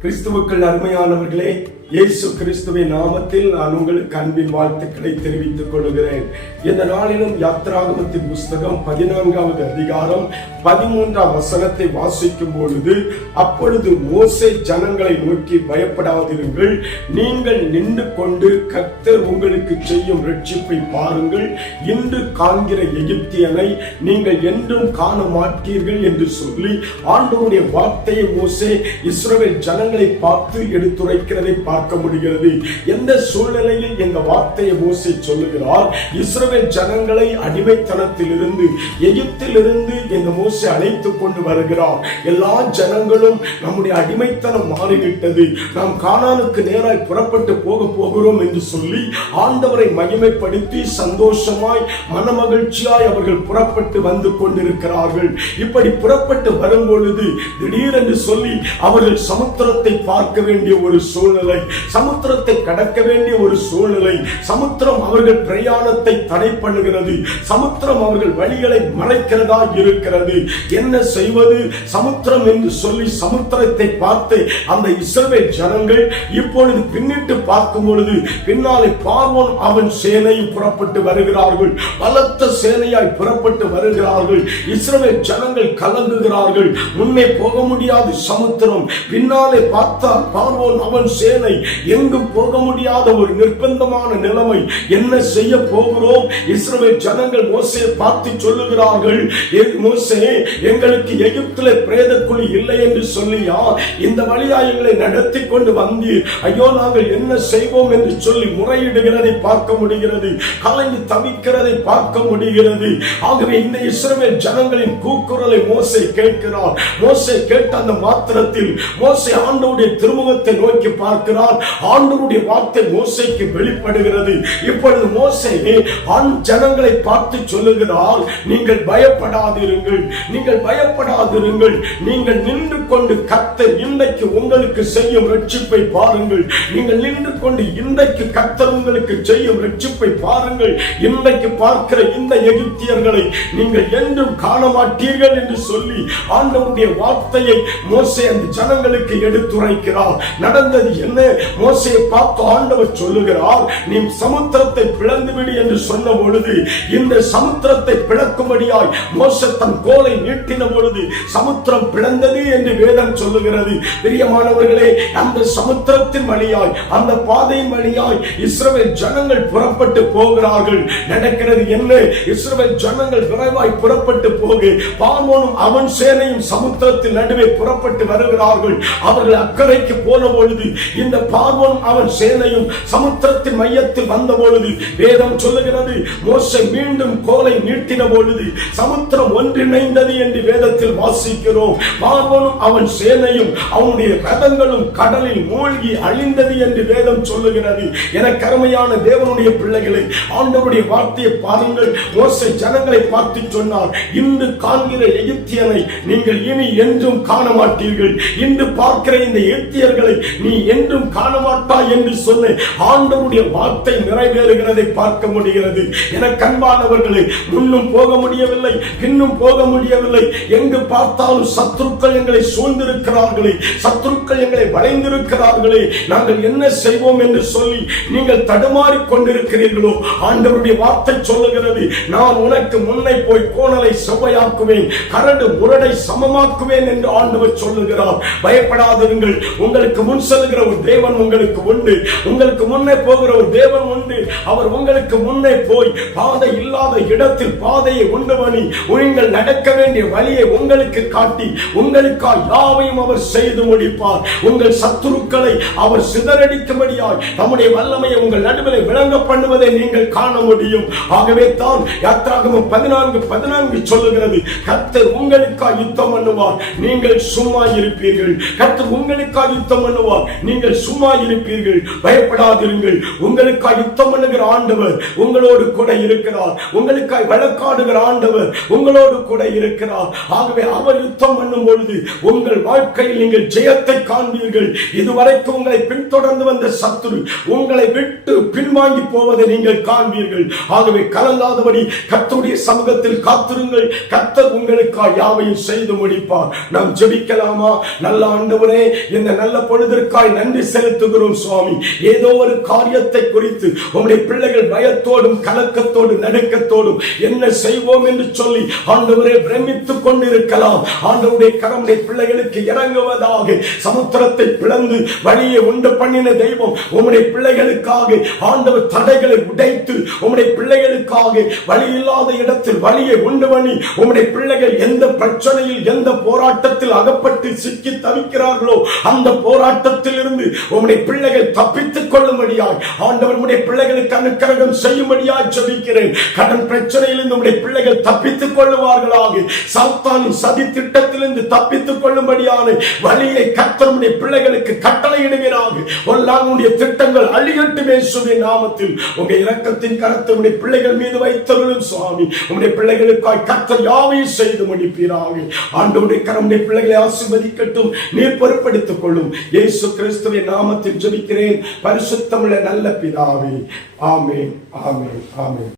கிறிஸ்துவுக்குள் அருமையானவர்களே, இயேசு கிறிஸ்துவின் நாமத்தில் நான் உங்களுக்கு அன்பின் வாழ்த்துக்களை தெரிவித்துக் கொள்கிறேன். இந்த நாளிலும் யாத்திராகமத்தின் புஸ்தகம் 14வது அதிகாரம் 13ஆம் வசனத்தை வாசிக்கும் பொழுது, அப்பொழுது மோசே ஜனங்களை நோக்கி, பயப்படாதிருங்கள், நீங்கள் நின்று கொண்டு கர்த்தர் உங்களுக்கு செய்யும் ரட்சிப்பை பாருங்கள். இன்று காண்கிற எகிப்தியனை நீங்கள் என்றும் காண மாட்டீர்கள் என்று சொல்லி ஆண்டவருடைய வார்த்தையை மோசே இஸ்ரவேல் ஜனங்களை பார்த்து எடுத்துரைக்கிறதை பார்க்க முடிகிறது. எந்த சூழ்நிலையில் இந்த வார்த்தையை மோசே சொல்லுகிறார்? இஸ்ரவேல் ஜனங்களை அடிமைத்தனத்திலிருந்து, எகிப்திலிருந்து இந்த மோசே அழைத்துக் கொண்டு வருகிறார். எல்லா ஜனங்களும் நம்முடைய அடிமைத்தனம் மாறிவிட்டது, நாம் கானானுக்கு நேராய் புறப்பட்டு போகிறோம் என்று சொல்லி ஆண்டவரை மகிமைப்படுத்தி சந்தோஷமாய் மனமகிழ்ச்சியாய் அவர்கள் புறப்பட்டு வந்து கொண்டிருக்கிறார்கள். இப்படி புறப்பட்டு வரும் பொழுது திடீரென்று சொல்லி அவர்கள் சமுத்திரத்தை பார்க்க வேண்டிய ஒரு சூழ்நிலை, சமுத்திரத்தை கடக்க வேண்டிய ஒரு சூழ்நிலை. சமுத்திரம் அவர்கள் பிரயாணத்தை தடை பண்ணுகிறது, சமுத்திரம் அவர்கள் வழிகளை மறைக்கிறதா இருக்கிறது. என்ன செய்வது? சமுத்திரம் என்று சொல்லி சமுத்திரத்தை பார்த்து அந்த இஸ்ரவேல் ஜனங்கள் இப்பொழுது பின்னிட்டு பார்க்கும் பொழுது பின்னாலே பார்வோன் அவன் சேனையும் புறப்பட்டு வருகிறார்கள். பலத்த சேனையாய் புறப்பட்டு வருகிறார்கள். இஸ்ரவேல் ஜனங்கள் கலங்குகிறார்கள். முன்னே போக முடியாது சமுத்திரம், பின்னாலே பார்த்தால் பார்வோன் அவன் சேனை, எங்கும் போக முடியாத ஒரு நிர்பந்தமான நிலைமை. என்ன செய்ய போகிறோம்? இஸ்ரவேல் ஜனங்கள் மோசேயை பார்த்து சொல்லுகிறார்கள், மோசே, எங்களுக்கு எகிப்திலே பிரேத குழி இல்லை என்று சொல்லியா இந்த வழியா எங்களை நடத்தி கொண்டு வந்தீர்? ஐயோ, நாங்கள் என்ன செய்வோம் என்று சொல்லி முறையிடுகிறதை பார்க்க முடிகிறது, கலங்கி தவிக்கிறதை பார்க்க முடிகிறது. ஆகவே இந்த இஸ்ரவேல் ஜனங்களின் கூக்குரலை மோசே கேட்கிறார். மோசே கேட்ட அந்த மாத்திரத்தில் மோசே ஆண்டவருடைய திருமுகத்தை நோக்கி பார்க்கிறார். ஆண்டவருடைய வார்த்தை மோசேக்கு வெளிப்படுகிறது. இப்பொழுது மோசே ஜனங்களை பார்த்து சொல்லுகிறார், நீங்கள் பயப்படாதிருங்கள், நீங்கள் பயப்படாதிருங்கள், நீங்கள் நின்று கொண்டு கர்த்தர் இன்றைக்கு உங்களுக்கு செய்யும் ரட்சிப்பை பாருங்கள். நீங்கள் நின்று கொண்டு இன்றைக்கு கர்த்தர் உங்களுக்கு செய்யும் ரட்சிப்பை பாருங்கள். இன்றைக்கு பார்க்கிற இந்த எகிப்தியர்களை நீங்கள் என்றும் காண மாட்டீர்கள் என்று சொல்லி ஆண்டவருடைய வார்த்தையை மோசே அந்த ஜனங்களுக்கு எடுத்துரைக்கிறார். நடந்தது என்ன? மோசேயை பார்த்து ஆண்டவர் சொல்லுகிறார், நீ சமுத்திரத்தை பிளந்து விடு என்று சொன்ன பொழுது, இந்த சமுத்திரத்தை பிளக்கும்படியாய் மோசே தன் கோலை நீட்டின பொழுது சமுத்திரம் பிளந்தது என்று வேதம் சொல்லுகிறது. பிரியமானவர்களே, அந்த சமுத்திரத்தின் வழியாய், அந்த பாதையின் வழியாய் இஸ்ரவேல் ஜனங்கள் புறப்பட்டு போகிறார்கள். நடக்கிறது என்ன? இஸ்ரவேல் ஜனங்கள் விரைவாய் புறப்பட்டு போக பார்வோனும் அவன் சேனையும் சமுத்திரத்தின் நடுவே புறப்பட்டு வருகிறார்கள். அவர்கள் அக்கறைக்கு போன பொழுது இந்த பார்வோன் அவன் சேனையும் சமுத்திரத்தின் மையத்தில் வந்த பொழுது வேதம் சொல்லுகிறது, மோசே மீண்டும் கோலை நீட்டின பொழுது சமுத்திரம் ஒன்றிணைந்தது என்று வேதத்தில் வாசிக்கிறோம். பார்வோனும் அவன் சேனையும் அவனுடைய ரதங்களும் கடலில் மூழ்கி அழிந்தது என்று வேதம் சொல்லுகிறது. எனக்கு அருமையான தேவனுடைய பிள்ளைகளை, ஆண்டவருடைய வார்த்தையை பாருங்கள். மோசே ஜனங்களை பார்த்து சொன்னார், இன்று காண்கிற எகிப்தியனை நீங்கள் இனி என்றும் காண மாட்டீர்கள். இன்று பார்க்கிற இந்த எகிப்தியர்களை நீ என்றும் காண மாட்டாய் என்று சொன்ன ஆண்டவருடைய வார்த்தை நிறைவேறுகிறதை பார்க்க முடிகிறது. எனக்கு அன்பானவர்களே, முன்னும் போக முடியவில்லை, பின்னும் போக முடியவில்லை. எங்கு பார்த்தாலும் சத்துருக்கள் எங்களை சூழ்ந்திருக்கிறார்களே, சத்துருக்கள் எங்களை வளைந்திருக்கிறார்களே, நாங்கள் என்ன செய்வோம் என்று சொல்லி நீங்கள் தடுமாறி கொண்டிருக்கிறீர்களோ, ஆண்டவருடைய வார்த்தை சொல்லுகிறது, நான் உனக்கு முன்னே போய் கோணலை செவ்வையாக்குவேன், கரடு முரடை சமமாக்குவேன் என்று ஆண்டவர் சொல்லுகிறார். பயப்படாதிருங்கள், உங்களுக்கு முன் செல்கிற ஒரு தேவன் உங்களுக்கு உண்டு, உங்களுக்கு முன்னே போகிற ஒரு தேவன் உண்டு. அவர் உங்களுக்கு முன்னே போய் பாதை இல்லாத இடத்தில் பாதையை உண்டு பண்ணி நீங்கள் நடக்க வேண்டிய வழியை உங்களுக்கு காட்டி உங்களுக்காக யாவையும் அவர் செய்து முடிப்பார். உங்கள் சத்துருக்களை அவர் சிதறடிக்கும்படியாய் நம்முடைய வல்லமையை உங்கள் நடுவில் விளங்க பண்ணுவதை நீங்கள் காண முடியும். ஆகவே தான் யாத்திராகமம் 14:14 சொல்லுகிறது, கர்த்தர் உங்களுக்காக யுத்தம் பண்ணுவார், நீங்கள் சும்மா இருப்பீர்கள். கர்த்தர் உங்களுக்காக யுத்தம் பண்ணுவார், நீங்கள் சும்மா இருப்பீர்கள். பயப்படாதிருங்கள். உங்களுக்காய் யுத்தம் பண்ணுகிற ஆண்டவர் உங்களோடு கூட இருக்கிறார். உங்களுக்காய் வழக்காடுகிற ஆண்டவர் உங்களோடு கூட இருக்கிறார். ஆகவே அவர் யுத்தம் பண்ணும் பொழுது உங்கள் வாழ்க்கையில் நீங்கள் ஜெயத்தை காண்பீர்கள். இதுவரைக்கும் உங்களை பின்தொடர்ந்து வந்த சத்துரு உங்களை விட்டு பின்வாங்கி போவதை நீங்கள் காண்பீர்கள். ஆகவே கலங்காதபடி கர்த்தருடைய சமூகத்தில் காத்திருங்கள். கர்த்தர் உங்களுக்காய் யாவையும் செய்து முடிப்பார். நாம் ஜெபிக்கலாமா? நல்ல ஆண்டவரே, இந்த நல்ல பொழுதிற்காய் நன்றி செலுத்துகிறோம் சுவாமி. ஏதோ ஒரு காரியத்தை குறித்து உம்முடைய பிள்ளைகள் பயத்தோடும் கலக்கத்தோடும் நடுக்கத்தோடும் என்ன செய்வோம் என்று சொல்லி ஆண்டவரே பிரமித்துக் கொண்டிருக்கலாம். ஆண்டவருடைய கரமுடைய பிள்ளைகளுக்கு இறங்குவதாக. சமுத்திரத்தை பிளந்து வழியை உண்டு பண்ணின தெய்வம் உம்முடைய பிள்ளைகளுக்காக ஆண்டவர் தடைகளை உடைத்து உம்முடைய பிள்ளைகளுக்காக வழி இல்லாத இடத்தில் வழியை உண்டு பண்ணி உம்முடைய பிள்ளைகள் எந்த பிரச்சனையில் எந்த போராட்டத்தில் அகப்பட்டு சிக்கி தவிக்கிறார்களோ அந்த போராட்டத்தில் இருந்து உம்முடைய பிள்ளைகள் தப்பித்துக் கொள்ளும்படியாய் ஆண்டவர் உம்முடைய பிள்ளைகளுக்கு அனுக்கிரகம் செய்யும்படியாய் ஜெபிக்கிறேன். கடன் பிரச்சனையிலிருந்து உம்முடைய பிள்ளைகள் தப்பித்துக் கொள்ளுவார்களாக. சாத்தானின் சதி திட்டத்திலிருந்து தப்பித்துக் கொள்ளும்படியான வழியை கர்த்தர் உம்முடைய பிள்ளைகளுக்கு கட்டளையிடுகிறார். உம்முடைய திட்டங்கள் அழியட்டும் இயேசுவின் நாமத்தில். உங்க இரக்கத்தின் கரத்தை உம்முடைய பிள்ளைகள் மீது வைத்தருளும் சுவாமி. உம்முடைய பிள்ளைகளுக்காய் கர்த்தர் யாவையும் செய்து முடிப்பீராக. ஆண்டவருடைய கரம் உம்முடைய பிள்ளைகளை ஆசீர்வதிக்கட்டும். நீர் பொறுப்படுத்திக் கொள்ளும். இயேசு கிறிஸ்துவின் நாமத்தில் ஜெபிக்கிறேன் பரிசுத்தமுள்ள நல்ல பிதாவே. ஆமென், ஆமென், ஆமென்.